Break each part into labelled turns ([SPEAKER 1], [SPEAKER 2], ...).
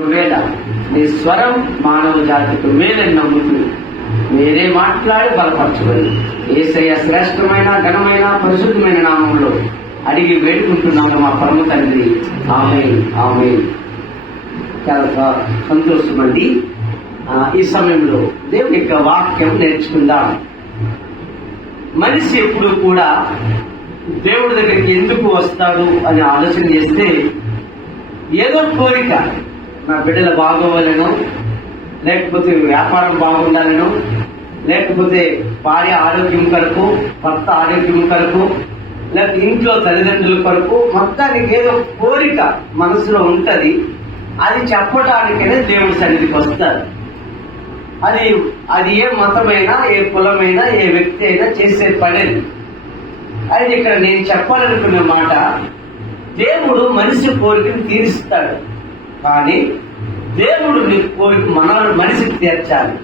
[SPEAKER 1] ఒకవేళ నీ స్వరం మానవ జాతికి మేలని నమ్ముతూ మీరే మాట్లాడి బలపరచబడి ఏసయ్య శ్రేష్టమైన ఘనమైన పరిశుద్ధమైన నామంలో అడిగి వేడుకుంటున్నాము మా పరమ తండ్రి. ఆమె ఆమె చాలా సంతోషమండి. ఈ సమయంలో దేవుని యొక్క వాక్యం నేర్చుకుందాం. మనిషి ఎప్పుడు కూడా దేవుడి దగ్గరికి ఎందుకు వస్తాడు అని ఆలోచన చేస్తే ఏదో కోరిక. నా బిడ్డలు బాగోవాలను లేకపోతే వ్యాపారం బాగుండాలను లేకపోతే భార్య ఆరోగ్యం కొరకు భర్త ఆరోగ్యం కొరకు లేకపోతే ఇంట్లో తల్లిదండ్రుల కొరకు మొత్తానికి ఏదో కోరిక మనసులో ఉంటుంది. అది చెప్పటానికైనా దేవుడి సన్నిధికి వస్తారు. అది అది ఏ మతమైనా ఏ కులమైనా ఏ వ్యక్తి అయినా చేసే పనేది అది. అయితే ఇక్కడ నేను చెప్పాలనుకున్న మాట దేవుడు మనిషి కోరికను తీరుస్తాడు. కానీ దేవుడు నీ కోరిక మన మనిషికి తీర్చాలి.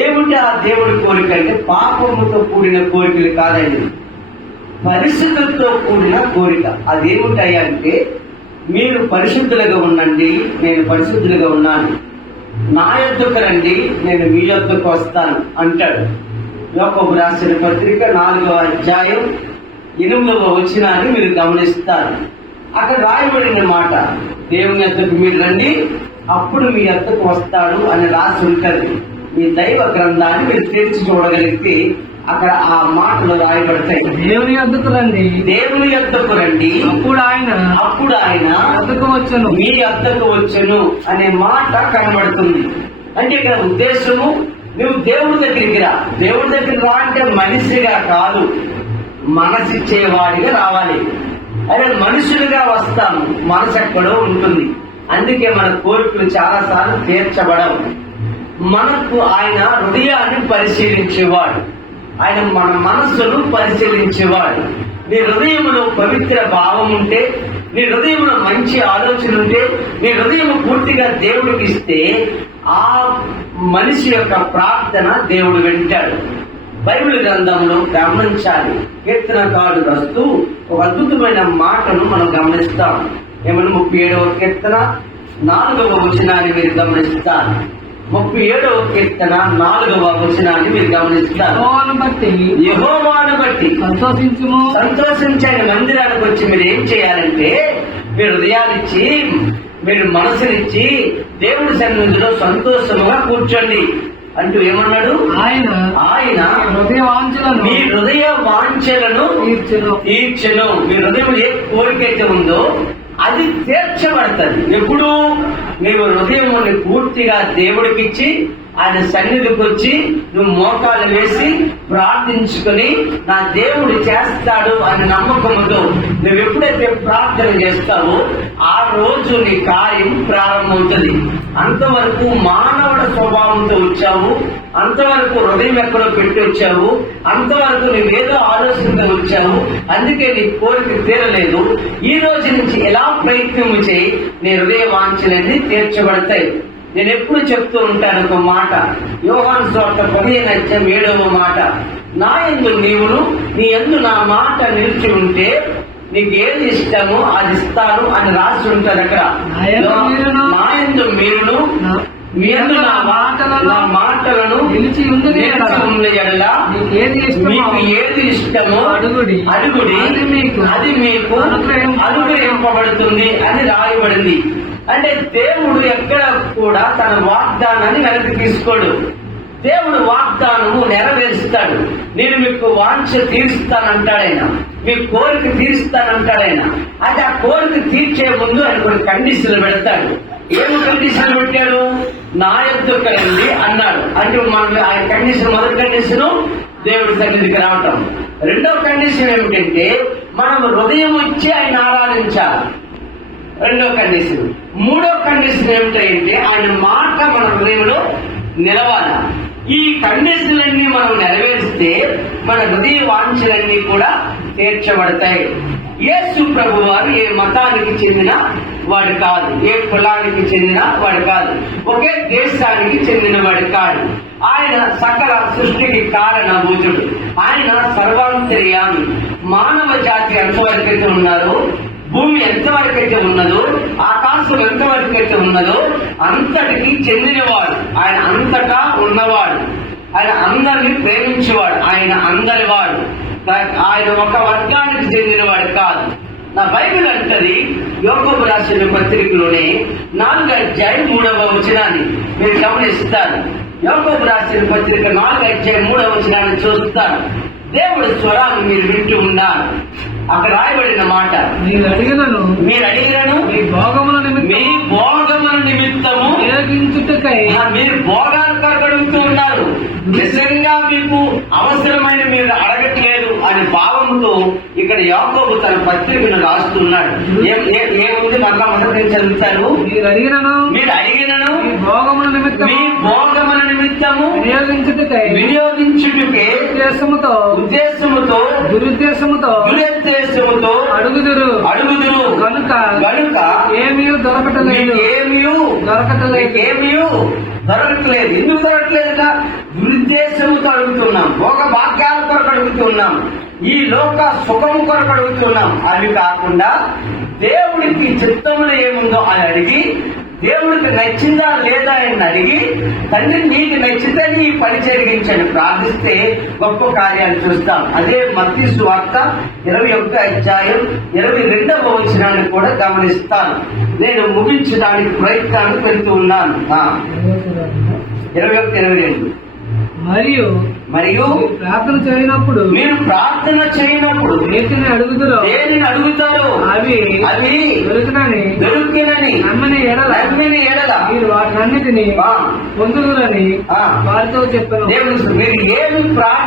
[SPEAKER 1] ఏమిటి ఆ దేవుడి కోరిక అంటే పాపముతో కూడిన కోరికలు కాదండి. పరిశుద్ధులతో కూడిన కోరిక. అదేమిటాయి అంటే మీరు పరిశుద్ధులుగా ఉండండి నేను పరిశుద్ధులుగా ఉన్నాను. నా యొద్దకు రండి నేను మీ యొద్దకు వస్తాను అంటాడు. లోకపు రాసిన పత్రిక నాలుగవ అధ్యాయం ఎనిమిదవ వచనాన్ని మీరు గమనిస్తారు. అక్కడ రాయబడిన మాట దేవుని యొద్దకు మీరు రండి. అప్పుడు మీ యొద్దకు వస్తాడు అని రాసి ఉంటుంది. మీ దైవ గ్రంథాన్ని మీరు తెరిచి చూడగలిగితే అక్కడ ఆ మాటలు రాయబడతాయి.
[SPEAKER 2] దేవుని వద్దకు రండి.
[SPEAKER 1] దేవుని యొద్దకు రండి.
[SPEAKER 2] అప్పుడు ఆయన
[SPEAKER 1] అప్పుడు ఆయన
[SPEAKER 2] వద్దకు వచ్చను.
[SPEAKER 1] మీ అద్దకు వచ్చును అనే మాట కనబడుతుంది. అంటే ఇక్కడ ఉద్దేశము నువ్వు దేవుడి దగ్గరికి రా. దేవుడి దగ్గరికి రా అంటే మనిషిగా కాదు. మనసిచ్చేవాడిగా రావాలి. అదే మనుషులుగా వస్తాము మనసు ఎక్కడో ఉంటుంది. అందుకే మన కోరికలు చాలా సార్లు తీర్చబడవు. మనకు ఆయన హృదయాన్ని పరిశీలించేవాడు. ఆయన మన మనస్సును పరిశీలించేవాడు. నీ హృదయంలో పవిత్ర భావం ఉంటే నీ హృదయంలో మంచి ఆలోచన ఉంటే నీ హృదయం పూర్తిగా దేవుడికి ఇస్తే ఆ మనిషి యొక్క ప్రార్థన దేవుడు వింటాడు. బైబిల్ గ్రంథంలో గమనించాలి. కీర్తనకారుడు రస్తూ ఒక అద్భుతమైన మాటను మనం గమనిస్తాం. ఏమన్నా ముప్పై ఏడవ కీర్తన నాలుగవ వచనాన్ని మీరు గమనిస్తారు. ముప్పై ఏడవ కీర్తన నాలుగవ వచనాన్ని మీరు గమనిస్తారు.
[SPEAKER 2] యెహోవాను బట్టి.
[SPEAKER 1] యహోవాను బట్టి.
[SPEAKER 2] సంతోషించుము.
[SPEAKER 1] సంతోషించని మందిరానికి వచ్చి మీరు ఏం చేయాలంటే మీరు హృదయాలిచ్చి మీరు మనసునిచ్చి దేవుడి సన్నిధిలో సంతోషముగా కూర్చోండి. అంటూ ఏమన్నాడు?
[SPEAKER 2] ఆయన
[SPEAKER 1] ఆయన
[SPEAKER 2] హృదయ వాంఛలను
[SPEAKER 1] మీ హృదయ వాంఛలను
[SPEAKER 2] తీర్చును.
[SPEAKER 1] తీర్చను. మీ హృదయం ఏ కోరిక అయితే ఉందో అది తీర్చబడుతుంది. ఎప్పుడు నీవు హృదయం పూర్తిగా దేవుడికిచ్చి ఆయన సన్నిధికి వచ్చి నువ్వు మోకాలు వేసి ప్రార్థించుకొని నా దేవుడు చేస్తాడు అనే నమ్మకంతో నువ్వు ఎప్పుడైతే ప్రార్థన చేస్తావో ఆ రోజు నీ కార్యం ప్రారంభమవుతుంది. అంతవరకు మానవుడ స్వభావంతో వచ్చావు అంతవరకు హృదయం ఎక్కడో పెట్టి వచ్చావు అంతవరకు నువ్వేదో ఆలోచనతో వచ్చావు అందుకే నీ కోరిక తీరలేదు. ఈ రోజు నుంచి ఎలా ప్రయత్నం చేయి నీ హృదయ వాంఛలన్నీ తీర్చబడతాయి. నేను ఎప్పుడు చెప్తూ ఉంటాను ఒక మాట. యోహాన్ స్వార్థ పదిహేను అధ్యాయం ఏడవ మాట. నా ఎందు నీవును నీ ఎందు నా మాట నిలిచి ఉంటే నీకు ఏది ఇష్టమో అది ఇస్తాను అని రాసి ఉంటది అక్కడ.
[SPEAKER 2] నా
[SPEAKER 1] ఎందు మీరును మీ యందు నా మాటలను నా మాటలను
[SPEAKER 2] నిలిచి ఇష్టమో
[SPEAKER 1] మీకు ఏది ఇష్టమో
[SPEAKER 2] అడుగుడి.
[SPEAKER 1] అడుగుడి.
[SPEAKER 2] అది మీకు
[SPEAKER 1] అనుగ్రహింపబడుతుంది అని రాయబడింది. అంటే దేవుడు ఎక్కడ కూడా తన వాగ్దానాన్ని వెనక్కి తీసుకోడు. దేవుడు వాగ్దానము నెరవేరుస్తాడు. నేను మీకు వాంఛ తీరుస్తానంటాడైనా మీ కోరిక తీరుస్తానంటాడైనా అది ఆ కోరిక తీర్చే ముందు ఆయన కొన్ని కండిషన్లు పెడతాడు. ఏమి కండిషన్ పెట్టాడు? నా యొక్క రండి అన్నాడు. అంటే మనం ఆయన కండిషన్ మొదటి కండిషన్ దేవుడి సన్నిధికి రావటం. రెండవ కండిషన్ ఏమిటంటే మనం హృదయం వచ్చి ఆయన ఆరాధించాలి. రెండో కండిషన్. మూడో కండిషన్ ఏమిటంటే ఆయన మాట మన హృదయంలో నిలవాలి. ఈ కండిషన్లన్నీ మనం నెరవేరిస్తే మన హృదయ వాంఛలన్నీ కూడా తీర్చబడతాయి. యేసు ప్రభు వారు ఏ మతానికి చెందిన వాడు కాదు. ఏ కులానికి చెందిన వాడు కాదు. ఒకే దేశానికి చెందిన వాడు కాదు ఆయన సకల సృష్టికి కారణభూతుడు. ఆయన సర్వాంతర్యామి. మానవ జాతి ఎంతవరకైతే ఉన్నారో భూమి ఎంతవరకు అయితే ఉన్నదో ఆకాశం ఎంతవరకు అయితే ఉన్నదో అంతటికి చెందినవాడు ఆయన అంతటా ఉన్నవాడు. ఆయన అందరిని ప్రేమించేవాడు ఆయన అందరివాడు. ఆయన ఒక వర్గానికి చెందినవాడు కాదు. నా బైబిల్ అంటది యోగపు రాసిన పత్రికలోనే నాలుగు అధ్యాయం మూడవ వచనాన్ని మీరు గమనిస్తారు. యోగపు రాసిన పత్రిక నాలుగు అధ్యాయం మూడవ వచనాన్ని చూస్తారు. దేవుడి స్వరాన్ని మీరు వింటూ ఉన్నారు అక్కడ రాయబడిన మాట
[SPEAKER 2] మీరు అడిగినను
[SPEAKER 1] మీరు అడిగినను
[SPEAKER 2] మీ భోగముల నిమిత్తం
[SPEAKER 1] మీ భోగముల నిమిత్తము
[SPEAKER 2] ఉపయోగించుటకై
[SPEAKER 1] మీరు భోగాలు కొరకు అడుగుతూ ఉన్నారు. నిజంగా మీకు అవసరమైన మీరు అడగట్లేదు అనే భావంతో ఇక్కడ యాకోబు తన పత్రికను రాస్తున్నాడు. ఏముంది? మళ్ళా మొదటి నుంచి చదువుతారు
[SPEAKER 2] మీరు అడిగినను
[SPEAKER 1] మీరు అడిగినను
[SPEAKER 2] మీ భోగముల నిమిత్తం
[SPEAKER 1] మీ భోగముల నిమిత్తము
[SPEAKER 2] వినియోగించుటకై
[SPEAKER 1] వినియోగించుటకే
[SPEAKER 2] ఉద్దేశముతో
[SPEAKER 1] ఉద్దేశముతో
[SPEAKER 2] దురుద్దేశముతో
[SPEAKER 1] దురుద్దేశముతో
[SPEAKER 2] అడుగుదురు.
[SPEAKER 1] అడుగుదురు.
[SPEAKER 2] కనుక
[SPEAKER 1] కనుక
[SPEAKER 2] ఏమీ దొరకటలేదు.
[SPEAKER 1] మీకేమియు
[SPEAKER 2] దొరకటలేదు.
[SPEAKER 1] ఏమియు దొరకట్లేదు. ఎందుకు దొరకట్లేదుట? దురుద్దేశంతో అడుగుతున్నాం. భోగ భాగ్యాల కొరకు అడుగుతున్నాం. ఈ లోక సుఖము కొరకు అడుగుతున్నాం. అవి కాకుండా దేవుడికి చిత్తంలో ఏముందో అని అడిగి దేవుడికి నచ్చిందా లేదా అని అడిగి తండ్రి నీకు నచ్చితే నీ పని జరిగించండి. ప్రార్థిస్తే గొప్ప కార్యాలు చూస్తాం. అదే మత్తి వార్త ఇరవై ఒక్క అధ్యాయం ఇరవై రెండవ వచనాన్ని కూడా గమనిస్తాను. నేను ముగించడానికి ప్రయత్నానికి వెళ్తూ ఉన్నాను. ఇరవై ఒక్క ఇరవై రెండు.
[SPEAKER 2] మరియు
[SPEAKER 1] మరియు
[SPEAKER 2] మీరు ప్రార్థన చేయనప్పుడు
[SPEAKER 1] మీరు ప్రార్థన చేయనప్పుడు
[SPEAKER 2] నీతిని అడుగుదురు
[SPEAKER 1] దేనిని అడుగుతారు
[SPEAKER 2] అవి
[SPEAKER 1] అది
[SPEAKER 2] దొరుకునని
[SPEAKER 1] దొరుకునని
[SPEAKER 2] నమ్మని ఎడల
[SPEAKER 1] నమ్మిన ఎడల.
[SPEAKER 2] మీరు వాటినన్నిటిని పొందుదురని
[SPEAKER 1] ఆ.
[SPEAKER 2] వారితో
[SPEAKER 1] దేవుడు మీరు ఏమి ప్రార్థన